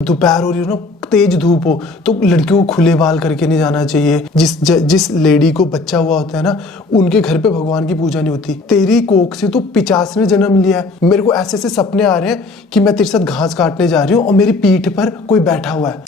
दोपहर हो रही हो ना, तेज धूप हो, तो लड़कियों को खुले बाल करके नहीं जाना चाहिए। जिस लेडी को बच्चा हुआ होता है ना, उनके घर पे भगवान की पूजा नहीं होती। तेरी कोख से तो 50 ने जन्म लिया है। मेरे को ऐसे ऐसे सपने आ रहे हैं कि मैं तेरे साथ घास काटने जा रही हूँ और मेरी पीठ पर कोई बैठा हुआ है।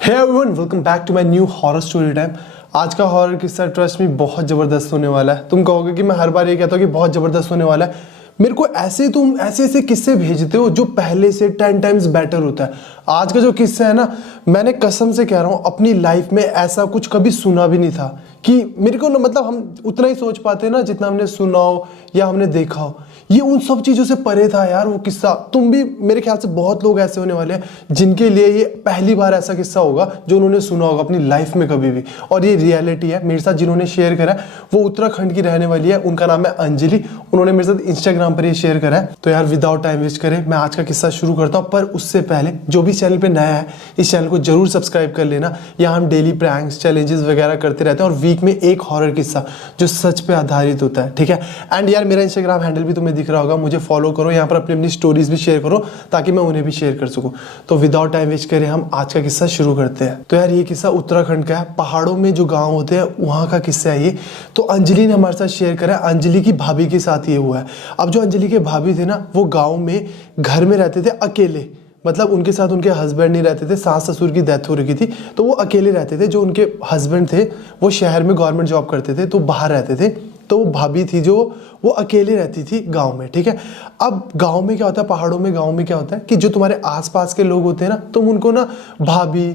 Hey everyone, welcome back to my new horror story time. आज का हॉरर किस्सा ट्रस्ट में बहुत जबरदस्त होने वाला है। तुम कहोगे कि मैं हर बार ये कहता हूँ कि बहुत जबरदस्त होने वाला है। मेरे को तुम ऐसे ऐसे किस्से भेजते हो जो पहले से 10 टाइम्स बेटर होता है। आज का जो किस्सा है ना, मैंने कसम से कह रहा हूँ अपनी लाइफ में ऐसा कुछ कभी सुना भी नहीं था। कि मेरे को ना, मतलब हम उतना ही सोच पाते ना जितना हमने सुना हो या हमने देखा हो। ये उन सब चीज़ों से परे था यार वो किस्सा। तुम भी, मेरे ख्याल से बहुत लोग ऐसे होने वाले हैं जिनके लिए ये पहली बार ऐसा किस्सा होगा जो उन्होंने सुना होगा अपनी लाइफ में कभी भी। और ये रियलिटी है। मेरे साथ जिन्होंने शेयर करा है वो उत्तराखंड की रहने वाली है, उनका नाम है अंजलि। उन्होंने मेरे साथ इंस्टाग्राम पर ये शेयर करा है। तो यार विदाउट टाइम वेस्ट करें मैं आज का किस्सा शुरू करता हूँ। पर उससे पहले जो भी चैनल पर नया है इस चैनल को जरूर सब्सक्राइब कर लेना। यहाँ हम डेली प्रैंक्स, चैलेंजेस वगैरह करते रहते हैं और वीक में एक हॉरर किस्सा जो सच पे आधारित होता है, ठीक है। एंड यार मेरा इंस्टाग्राम हैंडल भी तुम्हें दिख रहा होगा, मुझे फॉलो करो। यहाँ पर अपनी अपनी स्टोरीज भी शेयर करो ताकि मैं उन्हें भी शेयर कर सकूं। तो विदाउट टाइम वेस्ट करें हम आज का किस्सा शुरू करते हैं। तो यार ये किस्सा उत्तराखंड का है। पहाड़ों में जो गांव होते हैं वहाँ का किस्सा है ये। तो अंजलि ने हमारे साथ शेयर करा। अंजलि की भाभी के साथ ये हुआ है। अब जो अंजलि के भाभी थे ना, वो गाँव में घर में रहते थे अकेले। मतलब उनके साथ उनके हस्बैंड नहीं रहते थे, सास ससुर की डेथ हो रही थी, तो वो अकेले रहते थे। जो उनके हस्बैंड थे वो शहर में गवर्नमेंट जॉब करते थे, तो बाहर रहते थे। तो वो भाभी थी जो वो अकेले रहती थी गांव में, ठीक है। अब गांव में क्या होता है, पहाड़ों में गांव में क्या होता है कि जो तुम्हारे आसपास के लोग होते हैं ना, तुम उनको ना भाभी,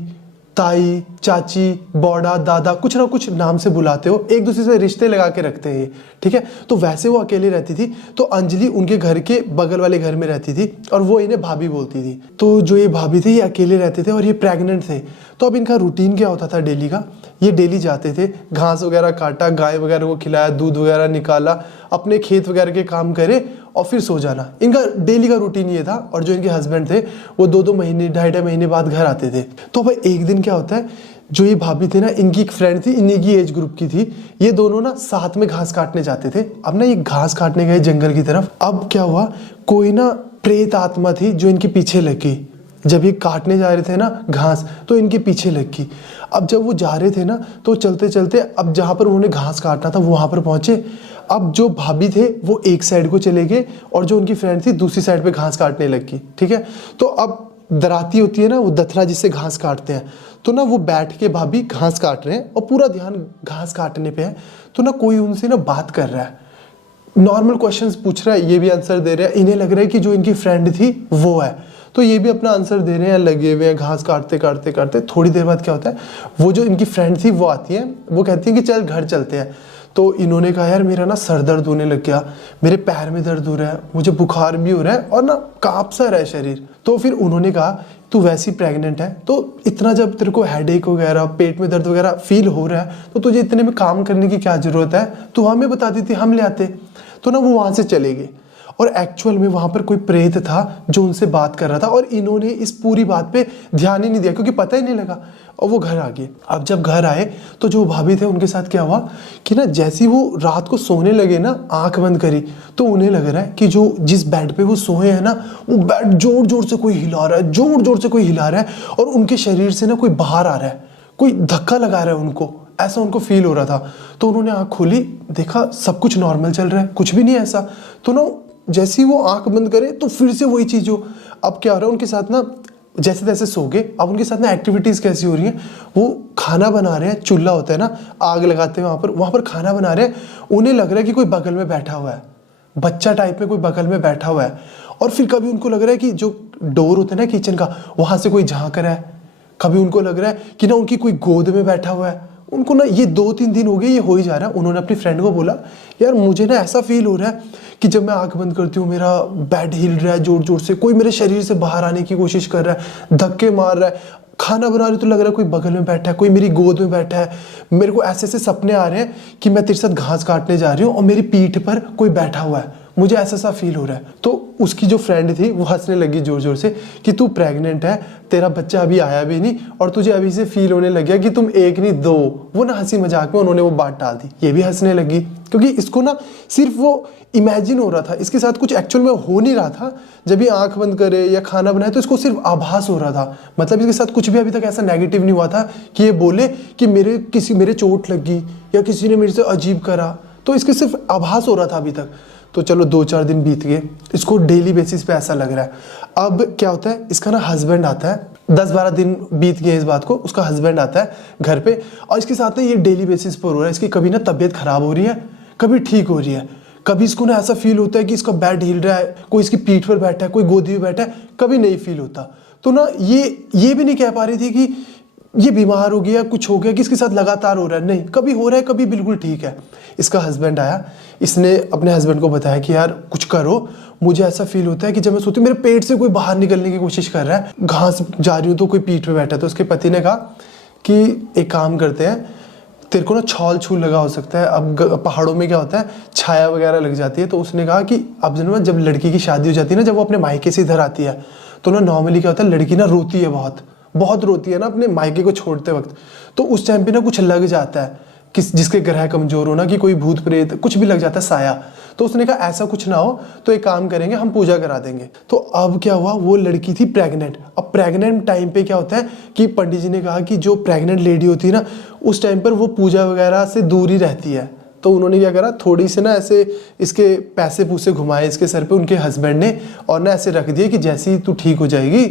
ताई, चाची, बौड़ा, दादा, कुछ ना कुछ नाम से बुलाते हो। एक दूसरे से रिश्ते लगा के रखते हैं ये, ठीक है। तो वैसे वो अकेले रहती थी। तो अंजलि उनके घर के बगल वाले घर में रहती थी और वो इन्हें भाभी बोलती थी। तो जो ये भाभी थे ये अकेले रहते थे और ये प्रेग्नेंट थे। तो अब इनका रूटीन क्या होता था डेली का, ये डेली जाते थे, घास वगैरह काटा, गाय वगैरह को खिलाया, दूध वगैरह निकाला, अपने खेत वगैरह के काम करे और फिर सो जाना। इनका डेली का रूटीन ये था। और जो इनके हस्बैंड थे वो 2-2 महीने, 2.5 महीने बाद घर आते थे। तो भाई एक दिन क्या होता है, जो ये भाभी थे ना, इनकी एक फ्रेंड थी, इन्हीं की एज ग्रुप की थी। ये दोनों ना साथ में घास काटने जाते थे। अब ना ये घास काटने गए जंगल की तरफ। अब क्या हुआ, कोई ना प्रेत आत्मा थी जो इनके पीछे लग गई। जब ये काटने जा रहे थे ना घास, तो इनके पीछे लग गई। अब जब वो जा रहे थे ना, तो चलते चलते अब जहाँ पर उन्होंने घास काटना था वो वहाँ पर पहुँचे। अब जो भाभी थे वो एक साइड को चले गए और जो उनकी फ्रेंड थी दूसरी साइड पे घास काटने लग गई, ठीक है। तो अब दराती होती है ना, वो दथरा जिससे घास काटते हैं, तो ना वो बैठ के भाभी घास काट रहे हैं और पूरा ध्यान घास काटने पे है। तो ना कोई उनसे ना बात कर रहा है, नॉर्मल क्वेश्चंस पूछ रहा है, ये भी आंसर दे रहे हैं। इन्हें लग रहा है कि जो इनकी फ्रेंड थी वो है, तो ये भी अपना आंसर दे रहे हैं, लगे हुए हैं घास काटते काटते काटते। थोड़ी देर बाद क्या होता है, वो जो इनकी फ्रेंड थी वो आती है, वो कहती है कि चल घर चलते हैं। तो इन्होंने कहा यार मेरा ना सर दर्द होने लग गया, मेरे पैर में दर्द हो रहा है, मुझे बुखार भी हो रहा है और ना कांप सा रहा है शरीर। तो फिर उन्होंने कहा तू वैसी प्रेग्नेंट है, तो इतना जब तेरे को हेडेक वगैरह, पेट में दर्द वगैरह फील हो रहा है, तो तुझे इतने में काम करने की क्या जरूरत है, तू हमें बता देती, हम ले आते। तो ना वो वहां से चले गए और एक्चुअल में वहां पर कोई प्रेत था जो उनसे बात कर रहा था। और इन्होंने इस पूरी बात पे ध्यान ही नहीं दिया क्योंकि पता ही नहीं लगा, और वो घर आ गए। अब जब घर आए तो जो भाभी थे उनके साथ क्या हुआ कि ना, जैसी वो रात को सोने लगे ना, आंख बंद करी, तो उन्हें लग रहा है कि जो जिस बेड पे वो सोए हैं ना, वो बेड जोर जोर से कोई हिला रहा है, जोर जोर से कोई हिला रहा है और उनके शरीर से ना कोई बाहर आ रहा है, कोई धक्का लगा रहा है उनको, ऐसा उनको फील हो रहा था। तो उन्होंने आंख खोली, देखा सब कुछ नॉर्मल चल रहा है, कुछ भी नहीं है ऐसा। तो ना जैसे ही वो आंख बंद करे तो फिर से वही चीज हो। अब क्या हो रहा है उनके साथ ना, जैसे तैसे सो गए। अब उनके साथ ना एक्टिविटीज कैसी हो रही हैं, वो खाना बना रहे हैं, चूल्हा होता है ना, आग लगाते हैं वहां पर खाना बना रहे हैं। उन्हें लग रहा है कि कोई बगल में बैठा हुआ है, बच्चा टाइप में कोई बगल में बैठा हुआ है। और फिर कभी उनको लग रहा है कि जो डोर होता है ना किचन का, वहां से कोई झांक रहा है। कभी उनको लग रहा है कि ना उनकी कोई गोद में बैठा हुआ है। उनको ना ये 2-3 दिन हो गए ये हो ही जा रहा है। उन्होंने अपनी फ्रेंड को बोला यार मुझे ना ऐसा फील हो रहा है कि जब मैं आंख बंद करती हूँ मेरा बेड हिल रहा है जोर जोर से, कोई मेरे शरीर से बाहर आने की कोशिश कर रहा है, धक्के मार रहा है, खाना बना रही तो लग रहा है कोई बगल में बैठा है, कोई मेरी गोद में बैठा है। मेरे को ऐसे ऐसे सपने आ रहे हैं कि मैं तेरे साथ घास काटने जा रही हूँ और मेरी पीठ पर कोई बैठा हुआ है। मुझे ऐसा सा फील हो रहा है। तो उसकी जो फ्रेंड थी वो हंसने लगी जोर जोर से कि तू प्रेग्नेंट है, तेरा बच्चा अभी आया भी नहीं और तुझे अभी से फील होने लग गया कि तुम एक नहीं दो। वो ना हंसी मजाक में उन्होंने वो बात डाल दी। ये भी हंसने लगी क्योंकि इसको ना सिर्फ वो इमेजिन हो रहा था, इसके साथ कुछ एक्चुअल में हो नहीं रहा था। जब ये आंख बंद करे या खाना बनाए तो इसको सिर्फ आभास हो रहा था, मतलब इसके साथ कुछ भी अभी तक ऐसा नेगेटिव नहीं हुआ था कि ये बोले कि मेरे चोट लगी या किसी ने मेरे से अजीब करा। तो इसके सिर्फ आभास हो रहा था अभी तक। तो चलो 2-4 दिन बीत गए, इसको डेली बेसिस पे ऐसा लग रहा है। अब क्या होता है, इसका ना हस्बैंड आता है, 10-12 दिन बीत गए इस बात को, उसका हस्बैंड आता है घर पे और इसके साथ ना ये डेली बेसिस पर हो रहा है। इसकी कभी ना तबीयत खराब हो रही है, कभी ठीक हो रही है, कभी इसको ना ऐसा फील होता है कि इसका बैड हिल रहा है, कोई इसकी पीठ पर बैठा है, कोई गोदी में बैठा है, कभी नहीं फील होता। तो ना ये भी नहीं कह पा रही थी कि ये बीमार हो गया, कुछ हो गया, कि इसके साथ लगातार हो रहा है, नहीं, कभी हो रहा है, कभी बिल्कुल ठीक है। इसका हस्बैंड आया, इसने अपने हस्बैंड को बताया कि यार कुछ करो, मुझे ऐसा फील होता है कि जब मैं सोती हूँ मेरे पेट से कोई बाहर निकलने की कोशिश कर रहा है, घास जा रही हूँ तो कोई पीठ पे बैठा है। तो उसके पति ने कहा कि एक काम करते हैं, तेरे को ना छाल छूल लगा हो सकता है। अब पहाड़ों में क्या होता है, छाया वगैरह लग जाती है। तो उसने कहा कि अब जब लड़की की शादी हो जाती है ना, जब वो अपने मायके से इधर आती है तो ना नॉर्मली क्या होता है, लड़की ना रोती है, बहुत रोती है ना अपने मायके को छोड़ते वक्त। तो उस टाइम पे ना कुछ लग जाता है, जिसके ग्रह कमजोर हो ना, कि कोई भूत प्रेत कुछ भी लग जाता है, साया। तो उसने कहा ऐसा कुछ ना हो तो एक काम करेंगे, हम पूजा करा देंगे। तो अब क्या हुआ, वो लड़की थी प्रेग्नेंट। अब प्रेग्नेंट टाइम पे क्या होता है कि पंडित जी ने कहा कि जो प्रेग्नेंट लेडी होती है ना, उस टाइम पर वो पूजा वगैरह से दूर ही रहती है। तो उन्होंने क्या करा, थोड़ी सी ना ऐसे इसके पैसे पूसे घुमाए इसके सर पे उनके हस्बैंड ने, और ना ऐसे रख दिए कि जैसे ही तू ठीक हो जाएगी,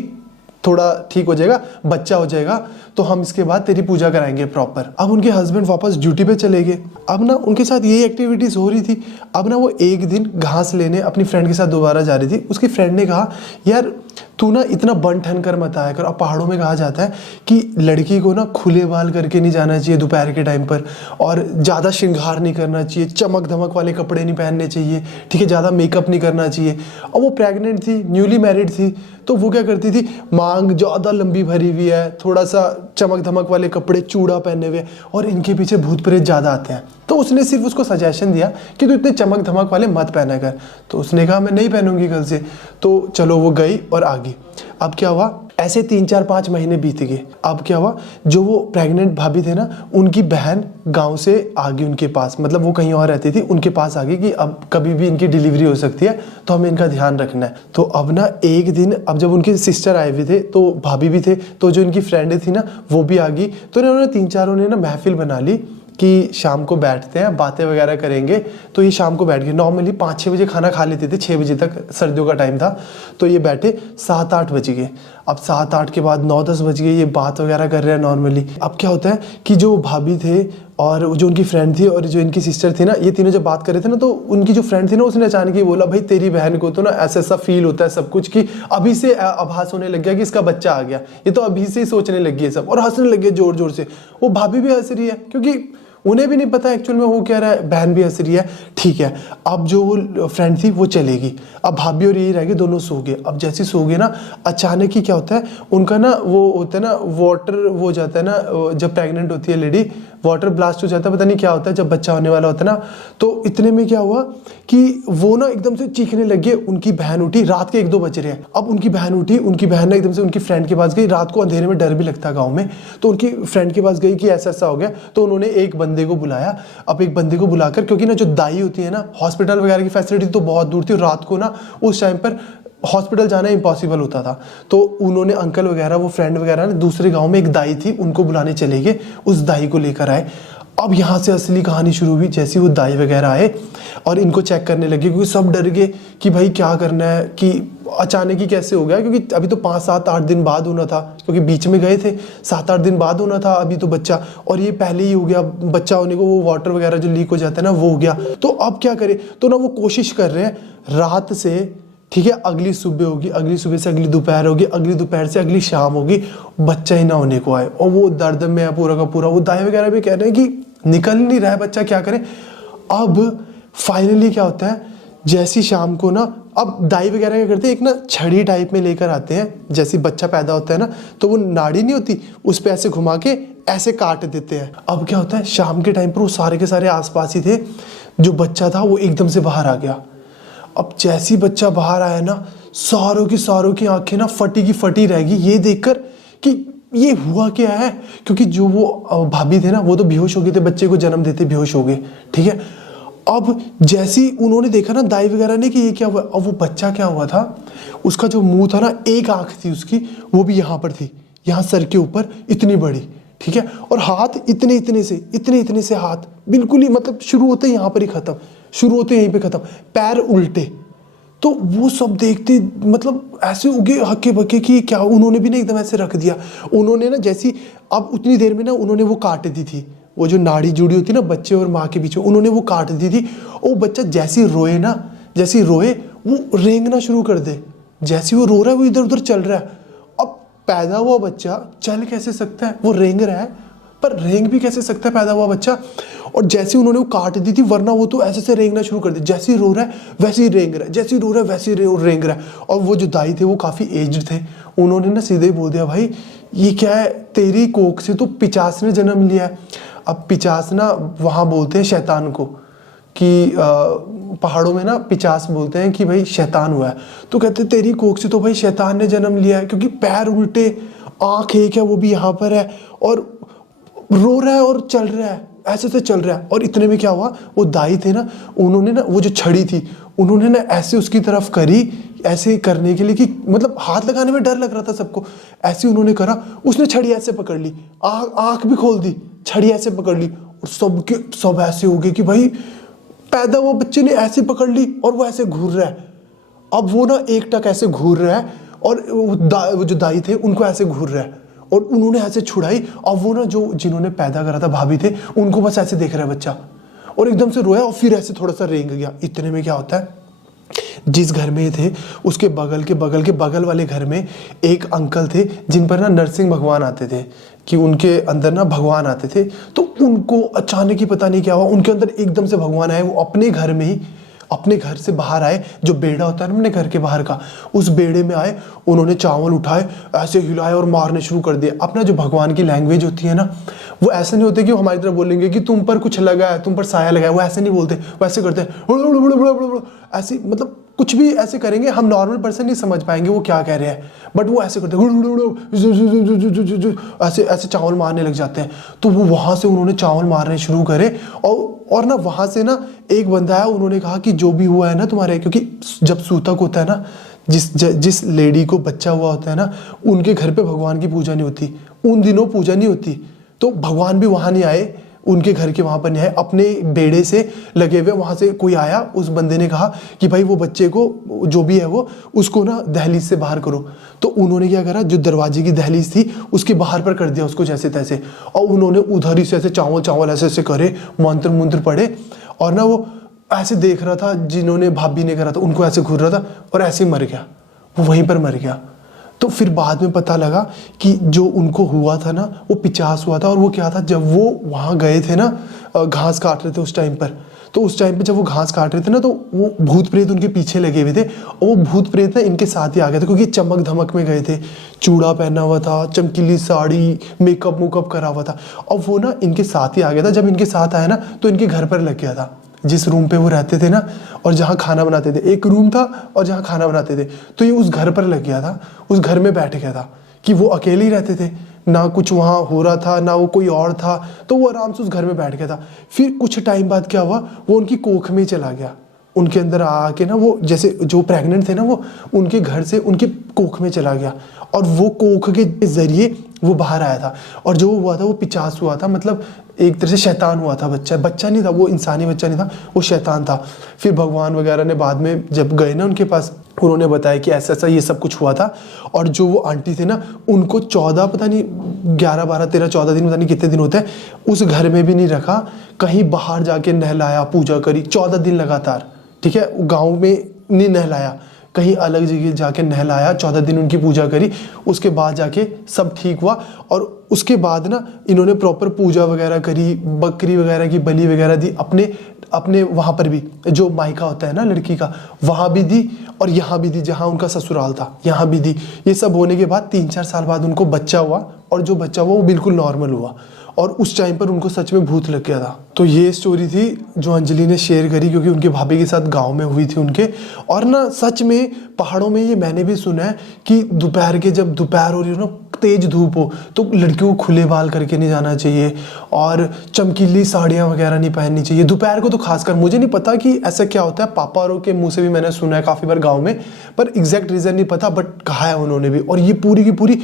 थोड़ा ठीक हो जाएगा, बच्चा हो जाएगा, तो हम इसके बाद तेरी पूजा कराएंगे प्रॉपर। अब उनके हस्बैंड वापस ड्यूटी पे चले गए। अब ना उनके साथ यही एक्टिविटीज हो रही थी। अब ना वो एक दिन घास लेने अपनी फ्रेंड के साथ दोबारा जा रही थी। उसकी फ्रेंड ने कहा यार तू ना इतना बन ठन कर मत आया कर। अब पहाड़ों में कहा जाता है कि लड़की को ना खुले बाल करके नहीं जाना चाहिए दोपहर के टाइम पर, और ज़्यादा श्रृंगार नहीं करना चाहिए, चमक धमक वाले कपड़े नहीं पहनने चाहिए, ठीक है, ज़्यादा मेकअप नहीं करना चाहिए। और वो प्रेग्नेंट थी, न्यूली मैरिड थी, तो वो क्या करती थी, मांग ज़्यादा लंबी भरी हुई है, थोड़ा सा चमक धमक वाले कपड़े, चूड़ा पहने हुए, और इनके पीछे भूत प्रेत ज़्यादा आते हैं। तो उसने सिर्फ उसको सजेशन दिया कि तू इतने चमक धमक वाले मत पहना कर। तो उसने कहा मैं नहीं पहनूंगी कल से। तो चलो वो गई और आ गई। अब क्या हुआ, ऐसे 3-4-5 महीने बीत गए। अब क्या हुआ, जो वो प्रेग्नेंट भाभी थे ना, उनकी बहन गांव से आ गई उनके पास, मतलब वो कहीं और रहती थी, उनके पास आ गई कि अब कभी भी इनकी डिलीवरी हो सकती है, तो हमें इनका ध्यान रखना है। तो अब ना एक दिन, अब जब उनके सिस्टर आए हुए थे तो भाभी भी थे, तो जो इनकी फ्रेंड थी ना वो भी आ गई। तो इन्होंने 3-4 ने ना महफिल बना ली कि शाम को बैठते हैं, बातें वगैरह करेंगे। तो ये शाम को बैठ गए। नॉर्मली 5-6 बजे खाना खा लेते थे, 6 बजे तक सर्दियों का टाइम था। तो ये बैठे, 7-8 बज गए। अब 7-8 के बाद 9-10 बज गए, ये बात वगैरह कर रहे हैं नॉर्मली। अब क्या होता है कि जो भाभी थे और जो उनकी फ्रेंड थी और जो इनकी सिस्टर थी ना, ये तीनों जब बात कर रहे थे ना, तो उनकी जो फ्रेंड थी ना, उसने अचानक ही बोला भाई तेरी बहन को तो ना ऐसा ऐसा फील होता है सब कुछ, कि अभी से आभास होने लग गया कि इसका बच्चा आ गया, ये तो अभी से ही सोचने लगी है सब, और हंसने लगे जोर जोर से। वो भाभी भी हंस रही है क्योंकि उन्हें भी नहीं पता एक्चुअल में वो क्या रहा है, बहन भी हंस रही है। ठीक है, अब जो वो फ्रेंड थी वो चलेगी, अब भाभी और यही रह गए, दोनों सो गए। अब जैसे सो गए ना, अचानक ही क्या होता है, उनका ना वो होता है ना वाटर, वो हो जाता है ना, जब प्रेग्नेंट होती है लेडी, वाटर ब्लास्ट हो जाता है, पता नहीं क्या होता है जब बच्चा होने वाला होता है ना। तो इतने में क्या हुआ कि वो ना एकदम से चीखने लगे। उनकी बहन उठी, रात के 1-2 बज रहे हैं। अब उनकी बहन उठी, उनकी बहन ने एकदम से उनकी फ्रेंड के पास गई। रात को अंधेरे में डर भी लगता है गाँव में, तो उनकी फ्रेंड के पास गई कि ऐसा ऐसा हो गया। तो उन्होंने एक बंदे को बुलाया। अब एक बंदे को बुलाकर, क्योंकि ना जो दाई होती है ना, हॉस्पिटल वगैरह की फैसिलिटी तो बहुत दूर थी, और रात को ना उस टाइम पर हॉस्पिटल जाना इम्पॉसिबल होता था। तो उन्होंने अंकल वगैरह, वो फ्रेंड वगैरह ना, दूसरे गांव में एक दाई थी, उनको बुलाने चले गए, उस दाई को लेकर आए। अब यहाँ से असली कहानी शुरू हुई। जैसे वो दाई वगैरह आए और इनको चेक करने लगे, क्योंकि सब डर गए कि भाई क्या करना है, कि अचानक ही कैसे हो गया, क्योंकि अभी तो 5-7-8 दिन बाद होना था, क्योंकि बीच में गए थे, 7-8 दिन बाद होना था अभी तो बच्चा, और ये पहले ही हो गया बच्चा होने को। वो वाटर वगैरह जो लीक हो जाता है ना, वो हो गया। तो अब क्या करें, तो ना वो कोशिश कर रहे हैं रात से, ठीक है, अगली सुबह होगी, अगली सुबह से अगली दोपहर होगी, अगली दोपहर से अगली शाम होगी, बच्चा ही ना होने को आए। और वो दर्द में है पूरा का पूरा। वो दाई वगैरह भी कह रहे हैं कि निकल नहीं रहा है बच्चा, क्या करें। अब फाइनली क्या होता है, जैसी शाम को ना, अब दाई वगैरह क्या करते हैं, एक ना छड़ी टाइप में लेकर आते हैं। जैसे बच्चा पैदा होता है ना, तो वो नाड़ी नहीं होती, उस पे ऐसे घुमा के ऐसे काट देते हैं। अब क्या होता है, शाम के टाइम पर वो सारे के सारे आसपास ही थे, जो बच्चा था वो एकदम से बाहर आ गया। अब जैसी बच्चा बाहर आया ना, सारों की आंखें ना फटी की फटी रहेगी ये देखकर कि ये हुआ क्या है। क्योंकि जो वो भाभी थे ना, वो तो बेहोश हो गए थे, बच्चे को जन्म देते बेहोश हो गए, ठीक है। अब जैसी उन्होंने देखा ना दाई वगैरह ने कि ये क्या हुआ, अब वो बच्चा क्या हुआ था, उसका जो मुंह था ना, एक आंख थी उसकी, वो भी यहाँ पर थी, यहाँ सर के ऊपर इतनी बड़ी, ठीक है। और हाथ इतने इतने से हाथ बिल्कुल ही, मतलब शुरू होते यहाँ पर ही खत्म, शुरू होते यहीं पे खत्म, पैर उल्टे। तो वो सब देखते मतलब ऐसे उगे हक्के बक्के कि क्या, उन्होंने भी ना एकदम ऐसे रख दिया। उन्होंने ना जैसी, अब उतनी देर में ना उन्होंने वो काट दी थी, वो जो नाड़ी जुड़ी होती ना बच्चे और माँ के बीच में, उन्होंने वो काट दी थी। वो बच्चा जैसे रोए ना, जैसे रोए वो रेंगना शुरू कर दे, जैसे वो रो रहा है वो इधर उधर चल रहा है। अब पैदा हुआ बच्चा चल कैसे सकता है, वो रेंग रहा है, पर रेंग भी कैसे सकता है पैदा हुआ बच्चा। और जैसे उन्होंने वो काट दी थी, वरना वो तो ऐसे रेंगना शुरू कर दे, जैसे ही रो रहा है वैसे ही रेंग रहा है, जैसे ही रो रहा है वैसे ही रेंग रहा है। और वो जो दाई थे वो काफ़ी एज्ड थे, उन्होंने ना सीधे ही बोल दिया, भाई ये क्या है, तेरी कोख से तो पिचास ने जन्म लिया है। अब पिचास ना वहाँ बोलते हैं शैतान को, कि पहाड़ों में ना पिचास बोलते हैं कि भाई शैतान हुआ है। तो कहते तेरी कोख से तो भाई शैतान ने जन्म लिया है, क्योंकि पैर उल्टे, आँख एक है वो भी यहाँ पर है, और रो रहा है और चल रहा है, ऐसे से चल रहा है। और इतने में क्या हुआ, वो दाई थे ना, उन्होंने ना वो जो छड़ी थी, उन्होंने ना ऐसे उसकी तरफ करी, ऐसे करने के लिए कि मतलब हाथ लगाने में डर लग रहा था सबको, ऐसे उन्होंने करा, उसने छड़ी ऐसे पकड़ ली, आँख भी खोल दी, छड़ी ऐसे पकड़ ली, और सब ऐसे हो गए कि भाई पैदा हुआ बच्चे ने ऐसे पकड़ ली और वो ऐसे घूर रहा है। अब वो ना एक टक ऐसे घूर रहा है, और वो जो दाई थे उनको ऐसे घूर रहा है, और उन्होंने ऐसे छुड़ाई। अब वो ना जो जिन्होंने पैदा करा था भाभी थे, उनको बस ऐसे देख रहा है बच्चा, और एकदम से रोया और फिर ऐसे थोड़ा सा रेंग गया। इतने में क्या होता है, जिस घर में ये थे उसके बगल वाले घर में एक अंकल थे, जिन पर ना नरसिंह भगवान आते थे, कि उनके अंदर ना भगवान आते थे। तो उनको अचानक ही पता नहीं क्या हुआ, उनके अंदर एकदम से भगवान आए। वो अपने घर में ही, अपने घर से बाहर आए, जो बेड़ा होता है ना अपने घर के बाहर का, उस बेड़े में आए, उन्होंने चावल उठाए, ऐसे हिलाए और मारने शुरू कर दिए। अपना जो भगवान की लैंग्वेज होती है ना, वो ऐसे नहीं होते कि वो हमारी तरफ बोलेंगे कि तुम पर कुछ लगा है, तुम पर साया लगा है, वो ऐसे नहीं बोलते, वो ऐसे करते हैं ऐसे, मतलब कुछ भी ऐसे करेंगे, हम नॉर्मल पर्सन नहीं समझ पाएंगे वो क्या कह रहे हैं, बट वो ऐसे करते हैं, ऐसे ऐसे चावल मारने लग जाते हैं। तो वो वहाँ से उन्होंने चावल मारने शुरू करे, और ना वहाँ से ना एक बंदा आया, उन्होंने कहा कि जो भी हुआ है ना तुम्हारे, क्योंकि जब सूतक होता है ना, जिस लेडी को बच्चा हुआ होता है ना, उनके घर पे भगवान की पूजा नहीं होती, उन दिनों पूजा नहीं होती। तो भगवान भी वहाँ नहीं आए, उनके घर के वहाँ पर नहीं आए, अपने बेड़े से लगे हुए वहाँ से कोई आया। उस बंदे ने कहा कि भाई वो बच्चे को जो भी है वो उसको ना दहलीज से बाहर करो। तो उन्होंने क्या करा, जो दरवाजे की दहलीज थी उसके बाहर पर कर दिया उसको जैसे तैसे, और उन्होंने उधर ही से ऐसे चावल ऐसे ऐसे करे, मंत्र पढ़े, और ना वो ऐसे देख रहा था, जिन्होंने भाभी ने करा था उनको ऐसे घूर रहा था, और ऐसे मर गया, वो वहीं पर मर गया। तो फिर बाद में पता लगा कि जो उनको हुआ था ना, वो पिचास हुआ था। और वो क्या था, जब वो वहाँ गए थे ना, घास काट रहे थे उस टाइम पर, तो उस टाइम पे जब वो घास काट रहे थे ना, तो वो भूत प्रेत उनके पीछे लगे हुए थे, और वो भूत प्रेत ना इनके साथ ही आ गए थे, क्योंकि चमक धमक में गए थे, चूड़ा पहना हुआ था, चमकीली साड़ी, मेकअप करा हुआ था, और वो ना इनके साथ ही आ गया था। जब इनके साथ आया ना, तो इनके घर पर लग गया था, जिस रूम पे वो रहते थे ना, और जहाँ खाना बनाते थे, एक रूम था और जहाँ खाना बनाते थे, तो ये उस घर पर लग गया था, उस घर में बैठ गया था, कि वो अकेले ही रहते थे, ना कुछ वहाँ हो रहा था, ना वो कोई और था, तो वो आराम से उस घर में बैठ गया था। फिर कुछ टाइम बाद क्या हुआ, वो उनकी कोख में ही चला गया, उनके अंदर आके ना, वो जैसे जो प्रेग्नेंट थे ना, वो उनके घर से उनके कोख में चला गया, और वो कोख के जरिए वो बाहर आया था। और जो हुआ था वो पिचास हुआ था, मतलब एक तरह से शैतान हुआ था, बच्चा नहीं था वो, इंसानी बच्चा नहीं था, वो शैतान था। फिर भगवान वगैरह ने बाद में जब गए ना उनके पास, उन्होंने बताया कि ऐसा ऐसा ये सब कुछ हुआ था। और जो वो आंटी थे ना, उनको 14 पता नहीं 11 12 13 14 दिन पता नहीं कितने दिन होते हैं, उस घर में भी नहीं रखा, कहीं बाहर जाके नहलाया, पूजा करी 14 दिन लगातार, ठीक है, गाँव में नहीं नहलाया, कहीं अलग जगह जाके नहलाया, 14 दिन उनकी पूजा करी, उसके बाद जाके सब ठीक हुआ। और उसके बाद ना इन्होंने प्रॉपर पूजा वगैरह करी, बकरी वगैरह की बलि वगैरह दी, अपने वहाँ पर भी, जो मायका होता है ना लड़की का, वहाँ भी दी, और यहाँ भी दी, जहाँ उनका ससुराल था यहाँ भी दी। ये सब होने के बाद 3-4 साल बाद उनको बच्चा हुआ, और जो बच्चा हुआ वो बिल्कुल नॉर्मल हुआ। और उस टाइम पर उनको सच में भूत लग गया था। तो ये स्टोरी थी जो अंजलि ने शेयर करी, क्योंकि उनकी भाभी के साथ गांव में हुई थी उनके। और ना सच में पहाड़ों में ये मैंने भी सुना है कि दोपहर के, जब दोपहर हो रही हो ना, तेज धूप हो, तो लड़कियों को खुले बाल करके नहीं जाना चाहिए और चमकीली साड़ियाँ वगैरह नहीं पहननी चाहिए दोपहर को। तो खासकर मुझे नहीं पता कि ऐसा क्या होता है, पापा औरों के मुंह से भी मैंने सुना है काफ़ी बार गाँव में, पर एग्जैक्ट रीज़न नहीं पता, बट कहा है उन्होंने भी। और ये पूरी की पूरी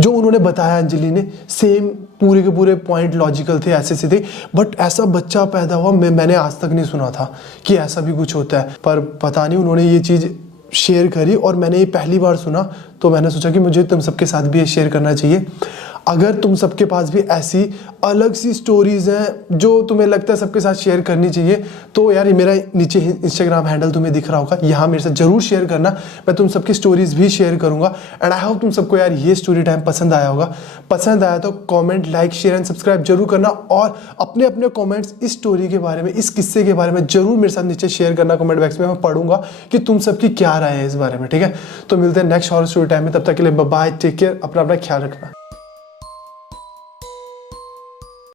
जो उन्होंने बताया अंजलि ने, सेम पूरे के पूरे पॉइंट लॉजिकल थे, ऐसे से थे। बट ऐसा बच्चा पैदा हुआ मैंने आज तक नहीं सुना था कि ऐसा भी कुछ होता है। पर पता नहीं उन्होंने ये चीज़ शेयर करी और मैंने ये पहली बार सुना, तो मैंने सोचा कि मुझे तुम सबके साथ भी ये शेयर करना चाहिए। अगर तुम सबके पास भी ऐसी अलग सी स्टोरीज़ हैं जो तुम्हें लगता है सबके साथ शेयर करनी चाहिए, तो यार मेरा नीचे इंस्टाग्राम हैंडल तुम्हें दिख रहा होगा, यहाँ मेरे साथ ज़रूर शेयर करना। मैं तुम सबकी स्टोरीज़ भी शेयर करूँगा। एंड आई होप तुम सबको यार ये स्टोरी टाइम पसंद आया होगा। पसंद आया तो comment, like, share and subscribe जरूर करना, और अपने अपने कॉमेंट्स इस स्टोरी के बारे में, इस किस्से के बारे में जरूर मेरे साथ नीचे शेयर करना कॉमेंट बॉक्स में। मैं पढ़ूंगा कि तुम सबकी क्या राय है इस बारे में, ठीक है। तो मिलते हैं नेक्स्ट हॉरर स्टोरी टाइम में, तब तक के लिए बाय, टेक केयर, अपना ख्याल रखना।